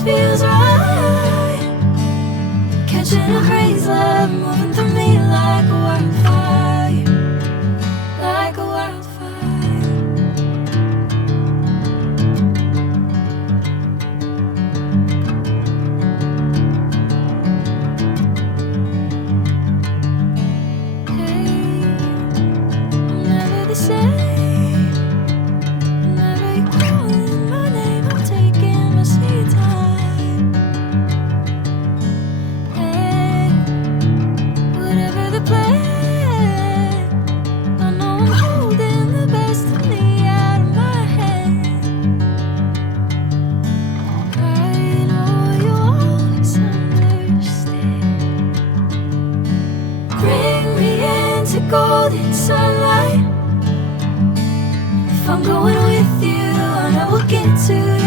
just feels right. Catching a breeze, love moving through me like a wildfire, like a wildfire. Hey, I'm never the same. Whenever you're calling my name, I'm taking my sweet time. Hey, whatever the plan, I know I'm holding the best of me out of my head. I know you always understand. Bring me into golden sunlight. If I'm going with you, I know we'll get to